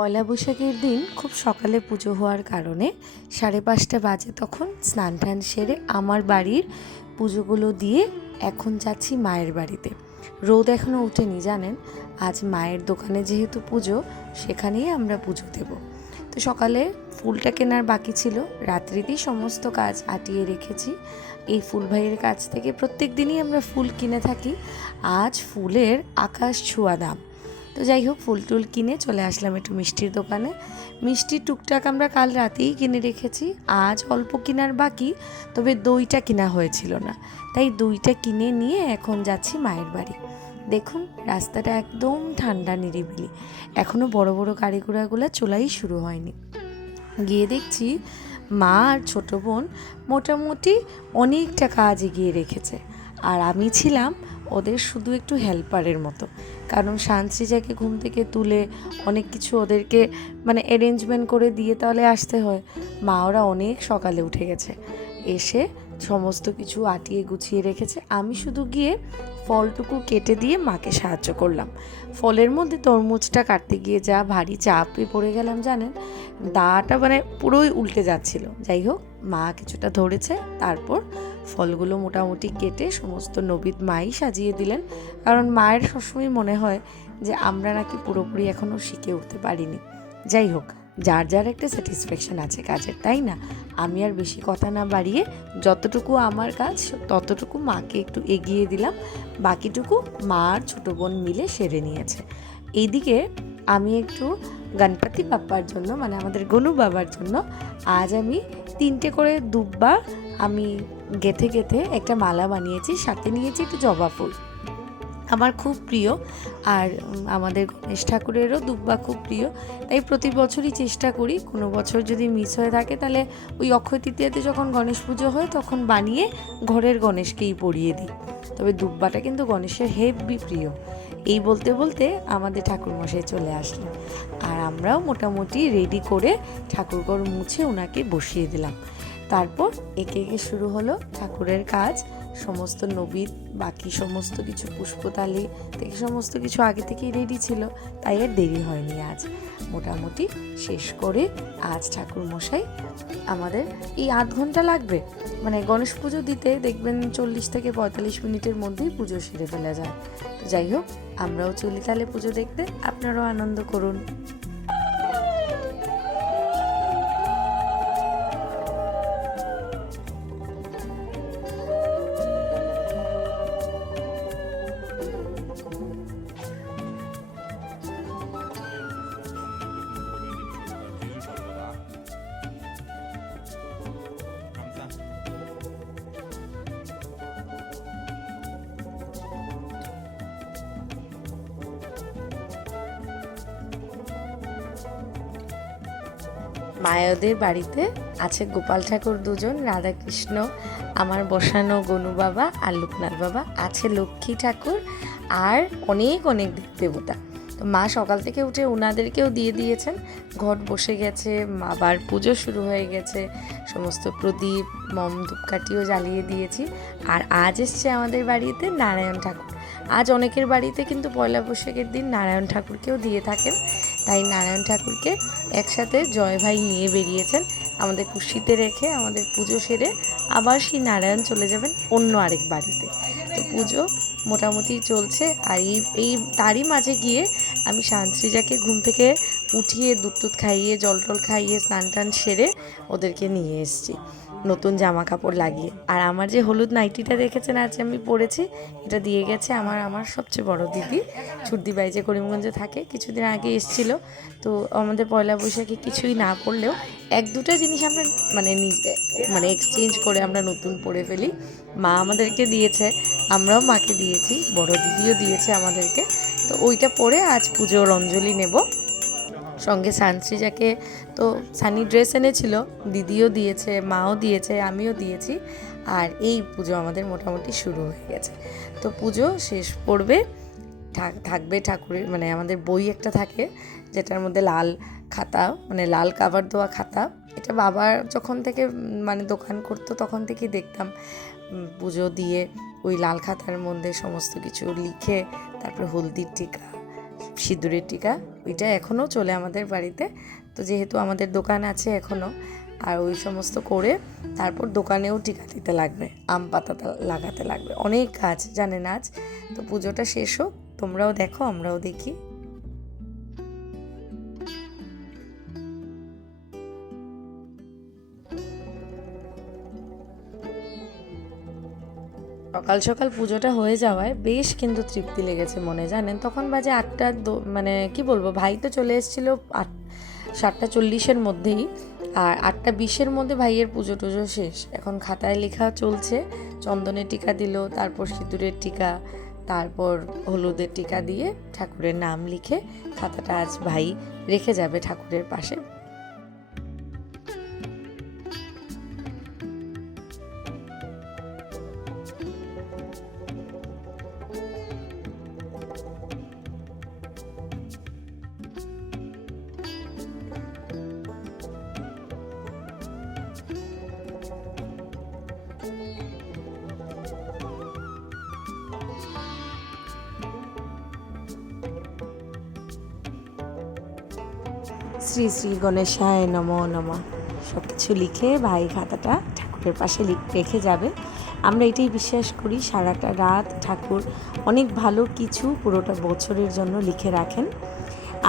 পয়লা বৈশাখের দিন খুব সকালে পুজো হওয়ার কারণে 5:30 বাজে তখন স্নান টান সেরে আমার বাড়ির পুজোগুলো দিয়ে এখন যাচ্ছি মায়ের বাড়িতে। রোদ এখনও ওঠেনি জানেন, আজ মায়ের দোকানে যেহেতু পুজো সেখানেই আমরা পুজো দেব। তো সকালে ফুলটা কেনার বাকি ছিল, রাত্রিতেই সমস্ত কাজ আটিয়ে রেখেছি। এই ফুল ভাইয়ের কাছ থেকে প্রত্যেক দিনই আমরা ফুল কিনে থাকি। আজ ফুলের আকাশ ছোঁয়া দাম। তো যাই হোক, ফুল টুল কিনে চলে আসলাম একটু মিষ্টির দোকানে। মিষ্টি টুকটাক আমরা কাল রাতেই কিনে রেখেছি, আজ অল্প কেনার বাকি, তবে দইটা কেনা হয়েছিল না, তাই দইটা কিনে নিয়ে এখন যাচ্ছি মায়ের বাড়ি। দেখুন রাস্তাটা একদম ঠান্ডা নিরিবিলি, এখনও বড় বড় গাড়ি ঘোড়াগুলো চলাই শুরু হয়নি। গিয়ে দেখছি মা আর ছোটো বোন মোটামুটি অনেকটা কাজ এগিয়ে রেখেছে, আর আমি ছিলাম ওদের শুধু একটু হেল্পারের মতো। কারণ সানসিজাকে ঘুম থেকে তুলে অনেক কিছু ওদেরকে অ্যারেঞ্জমেন্ট করে দিয়ে তাহলে আসতে হয়। মা ওরা অনেক সকালে উঠে গেছে, এসে সমস্ত কিছু আটিয়ে গুছিয়ে রেখেছে। আমি শুধু গিয়ে ফলটুকু কেটে দিয়ে মাকে সাহায্য করলাম। ফলের মধ্যে তরমুজটা কাটতে গিয়ে যা ভারী চাপে পড়ে গেলাম জানেন, দাটা পুরোই উল্টে যাচ্ছিল। যাই হোক, মা কিছুটা ধরেছে, তারপর ফলগুলো মোটামুটি কেটে সমস্ত নবীত মাই সাজিয়ে দিলেন। কারণ মায়ের সবসময় মনে হয় যে আমরা নাকি পুরোপুরি এখনও শিখে উঠতে পারিনি। যাই হোক, যার যার একটা স্যাটিসফ্যাকশান আছে কাজের, তাই না? আমি আর বেশি কথা না বাড়িয়ে যতটুকু আমার কাজ ততটুকু মাকে একটু এগিয়ে দিলাম, বাকিটুকু মা আর ছোটো বোন মিলে সেরে নিয়েছে। এইদিকে আমি একটু গণপতি বাপ্পার জন্য আমাদের গনু বাবার জন্য আজ আমি 3টে করে দুব্বা আমি গেঁথে গেঁথে একটা মালা বানিয়েছি, সাথে নিয়েছি একটু জবা ফুল, আমার খুব প্রিয়। আর আমাদের গণেশ ঠাকুরেরও দুব্বা খুব প্রিয়, তাই প্রতি বছরই চেষ্টা করি, কোনো বছর যদি মিস হয়ে থাকে তাহলে ওই অক্ষয় তৃতীয়াতে যখন গণেশ পুজো হয় তখন বানিয়ে ঘরের গণেশকেই পরিয়ে দিই। তবে দুব্বাটা কিন্তু গণেশের হেভি প্রিয়। এই বলতে বলতে আমাদের ঠাকুরমশাই চলে আসলেন, আর আমরাও মোটামুটি রেডি করে ঠাকুরঘর মুছে ওনাকে বসিয়ে দিলাম। তারপর একে একে শুরু হলো ঠাকুরের কাজ। সমস্ত নবীত বাকি সমস্ত কিছু পুষ্পতালি থেকে সমস্ত কিছু আগে থেকেই রেডি ছিল, তাই আর দেরি হয়নি। আজ মোটামুটি শেষ করে আজ ঠাকুরমশাই আমাদের এই 8 ঘন্টা লাগবে, গণেশ পুজো দিতে দেখবেন 40 থেকে 45 মিনিটের মধ্যেই পুজো সেরে ফেলা যায়। তো যাই হোক, আমরাও চলি তাহলে পুজো দেখতে, আপনারাও আনন্দ করুন। মায়াদের বাড়িতে আছে গোপাল ঠাকুর 2জন, রাধাকৃষ্ণ, আমার বসানো গনু বাবা আর লোকনাথ বাবা, আছে লক্ষ্মী ঠাকুর, আর অনেক অনেক দেবতা। তো মা সকাল থেকে উঠে ওনাদেরকেও দিয়ে দিয়েছেন, ঘট বসে গেছে, আবার পুজো শুরু হয়ে গেছে, সমস্ত প্রদীপ মম ধূপকাঠিও জ্বালিয়ে দিয়েছি। আর আজ এসছে আমাদের বাড়িতে নারায়ণ ঠাকুর। আজ অনেকের বাড়িতে কিন্তু পয়লা বৈশাখের দিন নারায়ণ ঠাকুরকেও দিয়ে থাকেন, তাই নারায়ণ ঠাকুরকে একসাথে জয় ভাই নিয়ে বেরিয়েছেন। আমাদের কুশিতে রেখে আমাদের পুজো সেরে আবার সেই নারায়ণ চলে যাবেন অন্য আরেক বাড়িতে। তো পুজো মোটামুটি চলছে, আর এই তারই মাঝে গিয়ে আমি সানসৃজাকে ঘুম থেকে উঠিয়ে দুধ টুধ খাইয়ে জল টল খাইয়ে স্নান টান সেরে ওদেরকে নিয়ে এসেছি নতুন জামা কাপড় লাগিয়ে। আর আমার যে হলুদ নাইটিটা দেখেছেন আজ আমি পরেছি, এটা দিয়ে গেছে আমার সবচেয়ে বড় দিদি ছুটদিবাই, যে করিমগঞ্জে থাকে, কিছুদিন আগে এসেছিলো। তো আমাদের পয়লা বৈশাখে কিছুই না পরলেও 1-2টা জিনিস আমরা নিজে এক্সচেঞ্জ করে আমরা নতুন পরে ফেলি। মা আমাদেরকে দিয়েছে, আমরাও মাকে দিয়েছি, বড় দিদিও দিয়েছে আমাদেরকে। তো ওইটা পরে আজ পুজোর অঞ্জলি নেব। সঙ্গে সানসৃজাকে তো সানি ড্রেস এনেছিল, দিদিও দিয়েছে, মাও দিয়েছে, আমিও দিয়েছি। আর এই পুজো আমাদের মোটামুটি শুরু হয়ে গেছে। তো পুজো শেষ পড়বে, থাকবে ঠাকুরের আমাদের বই একটা থাকে যেটার মধ্যে লাল খাতা, লাল কাভার দেওয়া খাতা। এটা বাবার যখন থেকে দোকান করতো তখন থেকেই দেখতাম পুজো দিয়ে ওই লাল খাতার মধ্যে সমস্ত কিছু লিখে, তারপরে হলদির টিকা, সিঁদুরের টিকা, ওইটা এখনও চলে আমাদের বাড়িতে। তো যেহেতু আমাদের দোকান আছে এখনও, আর ওই সমস্ত করে তারপর দোকানেও টিকা দিতে লাগবে, আম পাতা লাগাতে লাগবে, অনেক কাজ জানেন আজ। তো পুজোটা শেষ হোক, তোমরাও দেখো আমরাও দেখি। সকাল সকাল পুজোটা হয়ে যাওয়ায় বেশ কিন্তু তৃপ্তি লেগেছে মনে, জানেন। তখন বাজে 8টা, মানে কি বলবো, ভাই তো চলে এসেছিলো 7:40-এর মধ্যেই, আর 8:20-এর মধ্যে ভাইয়ের পুজো টুজো শেষ। এখন খাতায় লেখা চলছে, চন্দনের টিকা দিল, তারপর সিঁদুরের টিকা, তারপর হলুদের টিকা দিয়ে ঠাকুরের নাম লিখে খাতাটা আজ ভাই রেখে যাবে ঠাকুরের পাশে। শ্রী শ্রী গণেশায় নমো নমঃ সব কিছু লিখে ভাই খাতাটা ঠাকুরের পাশে রেখে যাবে। আমরা এটাই বিশ্বাস করি, সারাটা রাত ঠাকুর অনেক ভালো কিছু পুরোটা বছরের জন্য লিখে রাখেন।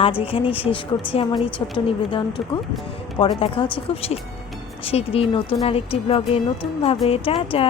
আজ এখানেই শেষ করছি আমার এই ছোট্ট নিবেদনটুকু। পরে দেখা হচ্ছে খুব শীঘ্রই নতুন আরেকটি ব্লগে নতুনভাবে। টাটা।